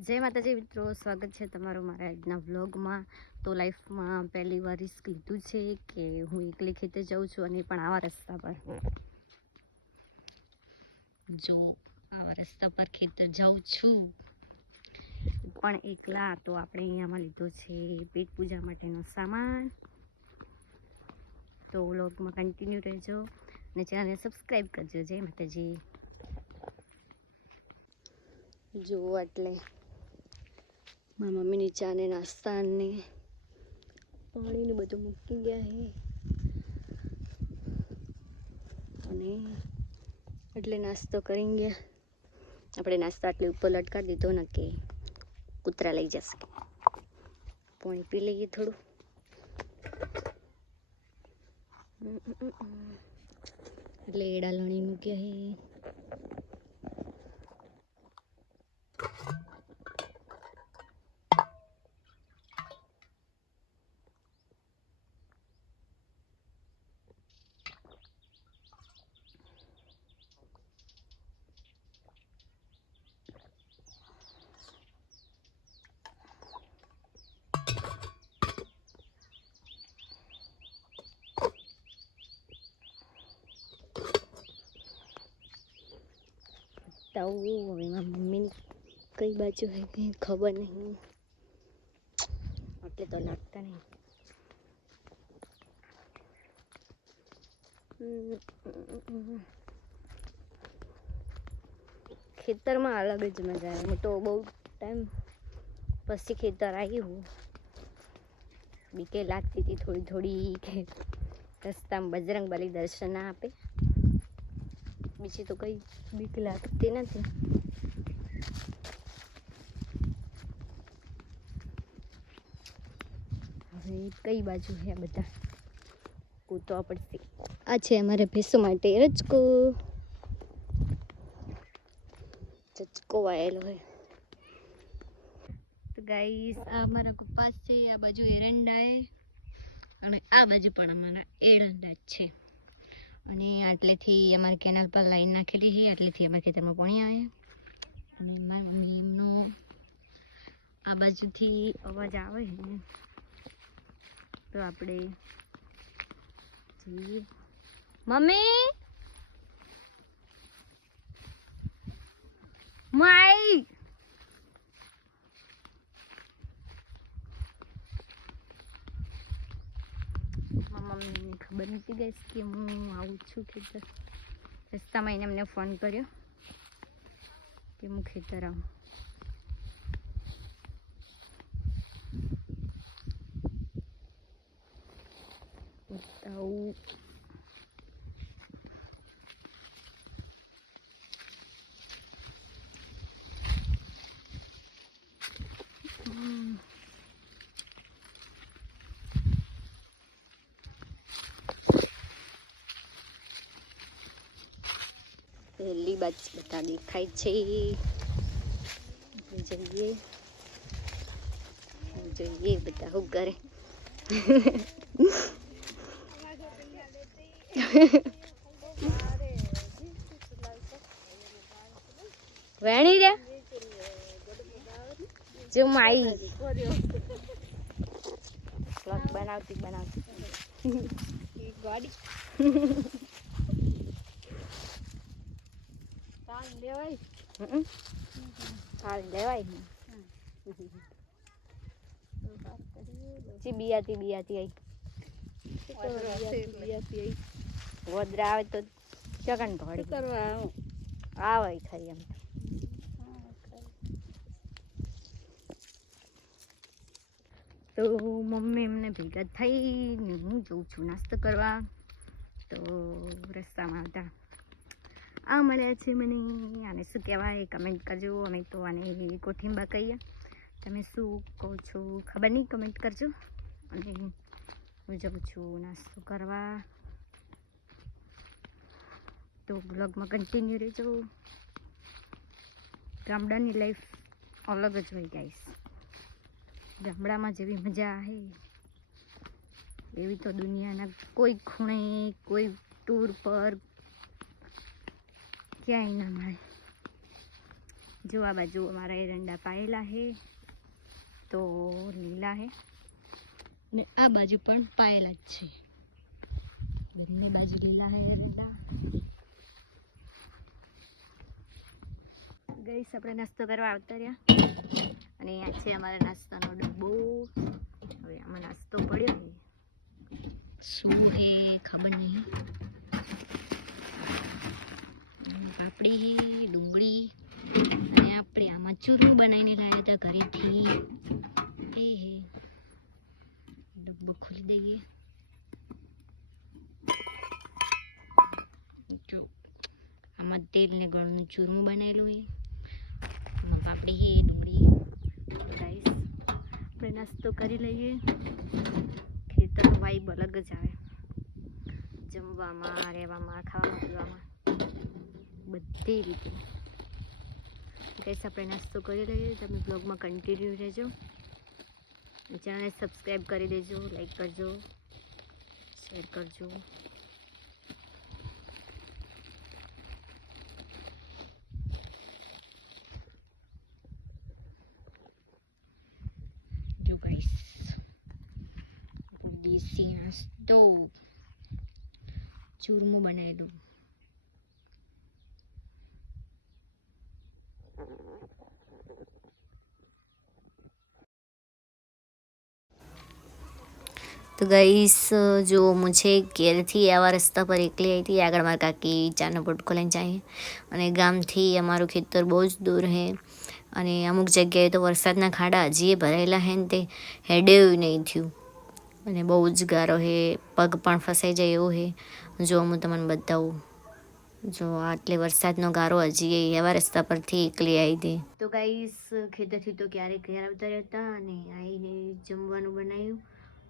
जय माताजी मित्रों, स्वागत है तमारो मारा आजना व्लॉगमां। तो लाइफ में पहली बार रिस्क लीधुं छे कि हूँ एकली खेते जाऊँ छुं अने पण आवा रस्ता पर जो आवा रस्ता पर खेतर जाऊँ छुं पण एकला। तो आपणे अहींयामां लीधो छे पेट पूजा माटेनो सामान। तो व्लॉगमां कन्टिन्यू रहेजो अने चेनलने सब्सक्राइब करजो। जय माताजी। जो એટલે मारी मम्मी ने चा ने नास्ता ने पानी ने बधुं मूकी गया है अने એટલે नास्तो करी गया। આપણે नास्ता એટલે ઉપર લટકા દીધો ને કે કૂતરા લઈ જશે। પાણી પી લઈએ થોડું। એટલે એડા લણી મૂક્યા હે। હવે મમ્મી કઈ બાજુ હે કઈ ખબર નહીં, એટલે તો લાગતા નહીં। ખેતરમાં અલગ જ મજા આવે। હું તો બહુ ટાઈમ પછી ખેતર આવી હું। બીકે લાગતી હતી થોડી થોડી કે રસ્તામાં બજરંગબલી દર્શન ના આપે। બીજી તો કઈ બીક લાગતી નથી। હવે કઈ બાજુ હે બધા કૂદવા પડશે। આ છે અમારે ભેંસો માટે રચકો। રચકો વાયેલો હોય। તો ગાઈસ આ અમારા કપાસ છે, આ બાજુ એરંડા હે અને આ બાજુ પણ અમારા એરંડા છે। અને આટલેથી અમારી કેનાલ પર લાઈન નાખેલી છે, આટલેથી અમારા ખેતરમાં પાણી આવે। અને મારી મમ્મી એમનો આ બાજુથી અવાજ આવે છે તો આપણે જોઈએ। મમ્મી માઈ મમ્મીને ખબર નથી ગઈ કે હું આવું છું ખેતર। રસ્તામાં એને અમને ફોન કર્યો કે હું ખેતર આવું। બતાવું પહેલી બાજ બધા દેખાય છે। જોઈએ જોઈએ બધા શું કરે। વેણી રે જો માઈ વ્લોગ બનાવતી ગાડી લેવાય હાલ લેવાય બિયાતી આવી વોદરા આવે તો ચકન ઘોડી કરવા આવે ખરી એમ। તો મમ્મી એમને ભેગા થઈને હું જઉં છું નાસ્તો કરવા। તો રસ્તામાં હતા આ મળ્યા છે મને। આને શું કહેવાય કમેન્ટ કરજો। અમે તો આને કોઠીંબા કહીએ, તમે શું કહો છો ખબર નહીં, કમેન્ટ કરજો। અને હું જાઉં છું નાસ્તો કરવા। તો બ્લોગમાં કન્ટિન્યુ રહેજો। ગામડાની લાઈફ અલગ જ હોય ગાઈસ। ગામડામાં જેવી મજા આવે એવી તો દુનિયાના કોઈ ખૂણે કોઈ ટૂર પર ક્યાંય ના મળે। જો આ બાજુ અમારા એરંડા પાયેલા છે તો લીલા છે, ને આ બાજુ પણ પાયેલા જ છે. બંને બાજુ લીલા છે એરંડા. ગઈસ આપણે નાસ્તો કરવા આવતા રહ્યા, અને અહીંયા છે અમારા નાસ્તાનો ડબ્બો. હવે આમાં નાસ્તો પડ્યો છે, શું હે ખબર નહીં. પાપડી હે, ડુંગળી, અને આપણે આમાં ચૂરમું બનાવીને લાવ્યા હતા ઘરેથી. એ હે ડબ્બો ખોલી દઈએ. જો આમાં તેલ ને ગળનું ચૂરમું બનાવેલું હોય, આમાં પાપડી હે, ડુંગળી. ગાઈસ આપણે નાસ્તો કરી લઈએ. ખેતરનો વાઇબ અલગ જ આવે, જમવામાં, રહેવામાં, ખાવામાં, પીવામાં, બધી રીતે. ગાઈસ આપણે નાસ્તો કરી લઈએ. તમે બ્લોગમાં કન્ટિન્યુ રહેજો, ચેનલને સબસ્ક્રાઈબ કરી દેજો, લાઈક કરજો, શેર કરજો. જો ગાઈસ દેશી નાસ્તો ચૂરમું બનાવેલું. तो गाइस जो मुझे ઘેરથી આવા રસ્તા પર એકલી આવી હતી. આગળ મારા કાકી ચાનો પોટકો લઈને જાય, અને ગામથી અમારું ખેતર બહુ જ દૂર છે, અને અમુક જગ્યાએ તો વરસાદના ખાડા હજી ભરાયેલા છે ને તે હેડેવું નહીં થયું, અને બહુ જ ગારો છે, પગ પણ ફસાઈ જાય એવું છે. જો હું તમને બતાવું, જો આટલે વરસાદનો ગારો હજી એવા રસ્તા પરથી એકલી આવી હતી. તો ગાઈસ ખેતરથી તો ક્યારેક ઘેર આવતા રહેતા, અને આવીને જમવાનું બનાવ્યું,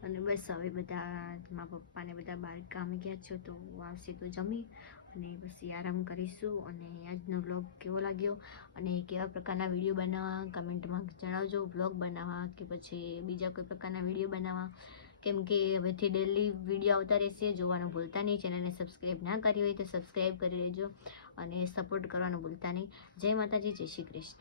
અને બસ હવે બધા મારા પપ્પાને બધા બહાર કામે ગયા છે, તો આવશે તો જમી અને પછી આરામ કરીશું. અને આજનો વ્લોગ કેવો લાગ્યો અને કેવા પ્રકારના વિડીયો બનાવવા કમેન્ટમાં જણાવજો. વ્લોગ બનાવવા કે પછી બીજા કોઈ પ્રકારના વિડીયો બનાવવા, કેમ કે હવેથી ડેલી વિડીયો આવતા રહેશે. જોવાનું ભૂલતા નહીં. ચેનલને સબસ્ક્રાઈબ ના કરી હોય તો સબસ્ક્રાઈબ કરી લેજો, અને સપોર્ટ કરવાનું ભૂલતા નહીં. જય માતાજી, જય શ્રી કૃષ્ણ.